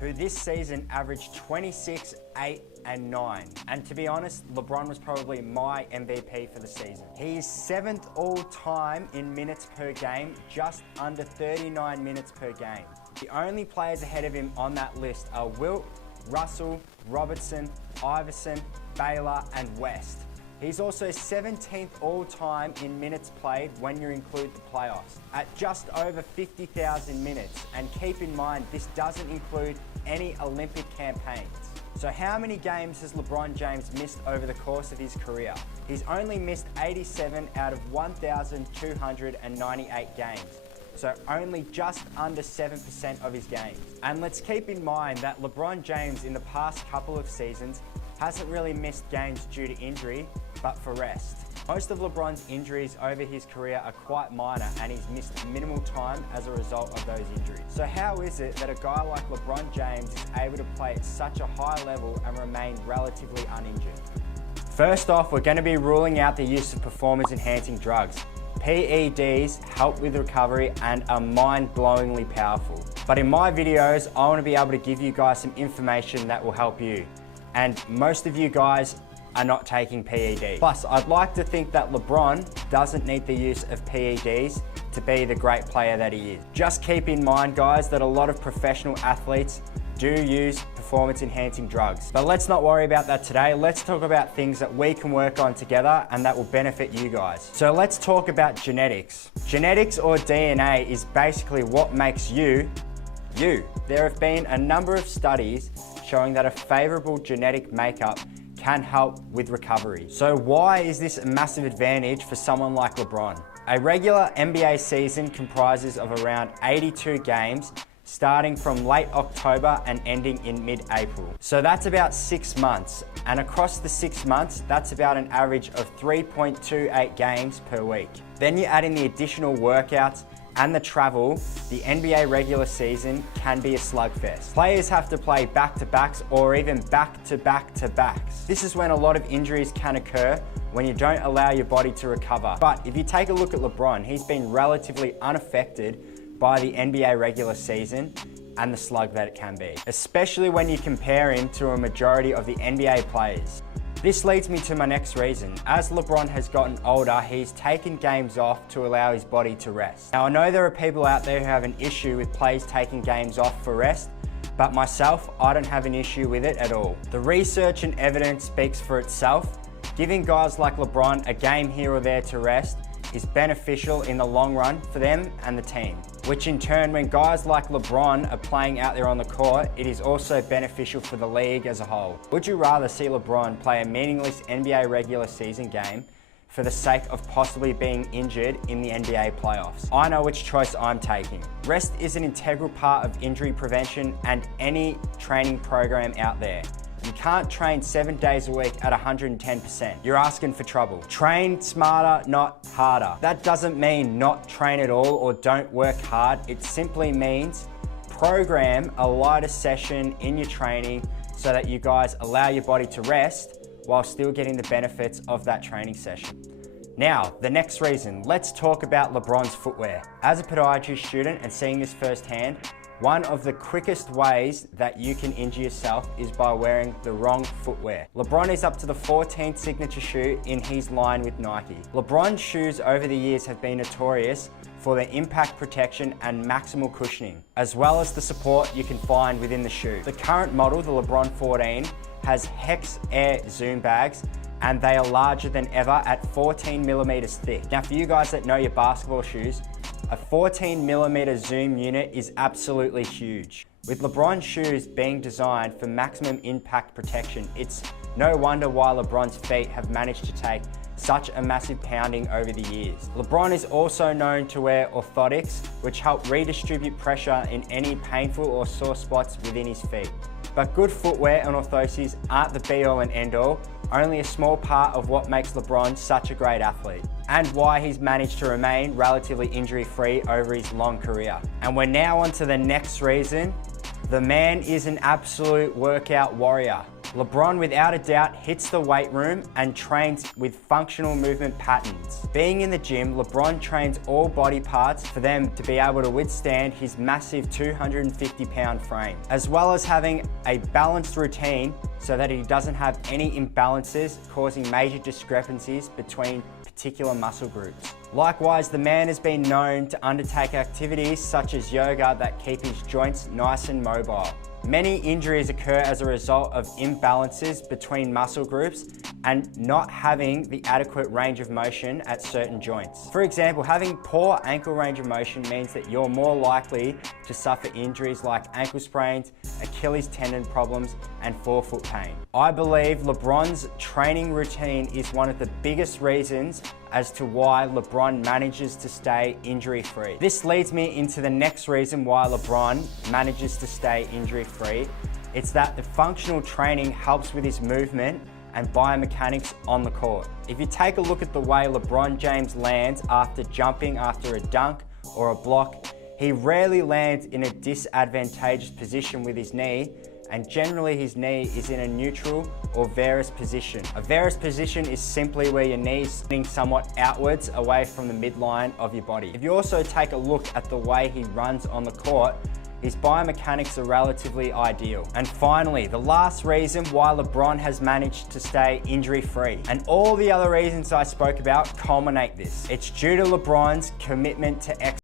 who this season averaged 26, 8, and 9. And to be honest, LeBron was probably my MVP for the season. He is 7th all time in minutes per game, just under 39 minutes per game. The only players ahead of him on that list are Wilt, Russell, Robertson, Iverson, Baylor, and West. He's also 17th all time in minutes played when you include the playoffs, at just over 50,000 minutes. And keep in mind, this doesn't include any Olympic campaigns. So how many games has LeBron James missed over the course of his career? He's only missed 87 out of 1,298 games. So only just under 7% of his games. And let's keep in mind that LeBron James in the past couple of seasons hasn't really missed games due to injury, but for rest. Most of LeBron's injuries over his career are quite minor, and he's missed minimal time as a result of those injuries. So how is it that a guy like LeBron James is able to play at such a high level and remain relatively uninjured? First off, we're going to be ruling out the use of performance-enhancing drugs. PEDs help with recovery and are mind-blowingly powerful. But in my videos, I want to be able to give you guys some information that will help you. And most of you guys are not taking PEDs. Plus, I'd like to think that LeBron doesn't need the use of PEDs to be the great player that he is. Just keep in mind, guys, that a lot of professional athletes do use performance-enhancing drugs. But let's not worry about that today. Let's talk about things that we can work on together and that will benefit you guys. So let's talk about genetics. Genetics, or DNA, is basically what makes you, you. There have been a number of studies showing that a favorable genetic makeup can help with recovery. So why is this a massive advantage for someone like LeBron? A regular NBA season comprises of around 82 games, starting from late October and ending in mid-April. So that's about 6 months. And across the 6 months, that's about an average of 3.28 games per week. Then you add in the additional workouts and the travel, the NBA regular season can be a slugfest. Players have to play back-to-backs or even back-to-back-to-backs. This is when a lot of injuries can occur when you don't allow your body to recover. But if you take a look at LeBron, he's been relatively unaffected by the NBA regular season and the slug that it can be, especially when you compare him to a majority of the NBA players. This leads me to my next reason. As LeBron has gotten older, he's taken games off to allow his body to rest. Now, I know there are people out there who have an issue with players taking games off for rest, but myself, I don't have an issue with it at all. The research and evidence speaks for itself. Giving guys like LeBron a game here or there to rest is beneficial in the long run for them and the team, which in turn, when guys like LeBron are playing out there on the court, it is also beneficial for the league as a whole. Would you rather see LeBron play a meaningless NBA regular season game for the sake of possibly being injured in the NBA playoffs? I know which choice I'm taking. Rest is an integral part of injury prevention and any training program out there. You can't train 7 days a week at 110%. You're asking for trouble. Train smarter, not harder. That doesn't mean not train at all or don't work hard. It simply means program a lighter session in your training so that you guys allow your body to rest while still getting the benefits of that training session. Now, the next reason, let's talk about LeBron's footwear. As a podiatry student and seeing this firsthand, one of the quickest ways that you can injure yourself is by wearing the wrong footwear. LeBron is up to the 14th signature shoe in his line with Nike. LeBron's shoes over the years have been notorious for their impact protection and maximal cushioning, as well as the support you can find within the shoe. The current model, the LeBron 14, has Hex Air Zoom bags, and they are larger than ever at 14 millimeters thick. Now, for you guys that know your basketball shoes, a 14mm zoom unit is absolutely huge. With LeBron's shoes being designed for maximum impact protection, it's no wonder why LeBron's feet have managed to take such a massive pounding over the years. LeBron is also known to wear orthotics, which help redistribute pressure in any painful or sore spots within his feet. But good footwear and orthoses aren't the be-all and end-all, only a small part of what makes LeBron such a great athlete, and why he's managed to remain relatively injury-free over his long career. And we're now on to the next reason. The man is an absolute workout warrior. LeBron, without a doubt, hits the weight room and trains with functional movement patterns. Being in the gym, LeBron trains all body parts for them to be able to withstand his massive 250-pound frame, as well as having a balanced routine so that he doesn't have any imbalances causing major discrepancies between particular muscle groups. Likewise, the man has been known to undertake activities such as yoga that keep his joints nice and mobile. Many injuries occur as a result of imbalances between muscle groups and not having the adequate range of motion at certain joints. For example, having poor ankle range of motion means that you're more likely to suffer injuries like ankle sprains, Achilles tendon problems, and forefoot pain. I believe LeBron's training routine is one of the biggest reasons as to why LeBron manages to stay injury-free. This leads me into the next reason why LeBron manages to stay injury-free. It's that the functional training helps with his movement and biomechanics on the court. If you take a look at the way LeBron James lands after jumping after a dunk or a block, he rarely lands in a disadvantageous position with his knee, and generally his knee is in a neutral or varus position. A varus position is simply where your knee is sitting somewhat outwards away from the midline of your body. If you also take a look at the way he runs on the court, his biomechanics are relatively ideal. And finally, the last reason why LeBron has managed to stay injury-free, and all the other reasons I spoke about culminate this. It's due to LeBron's commitment to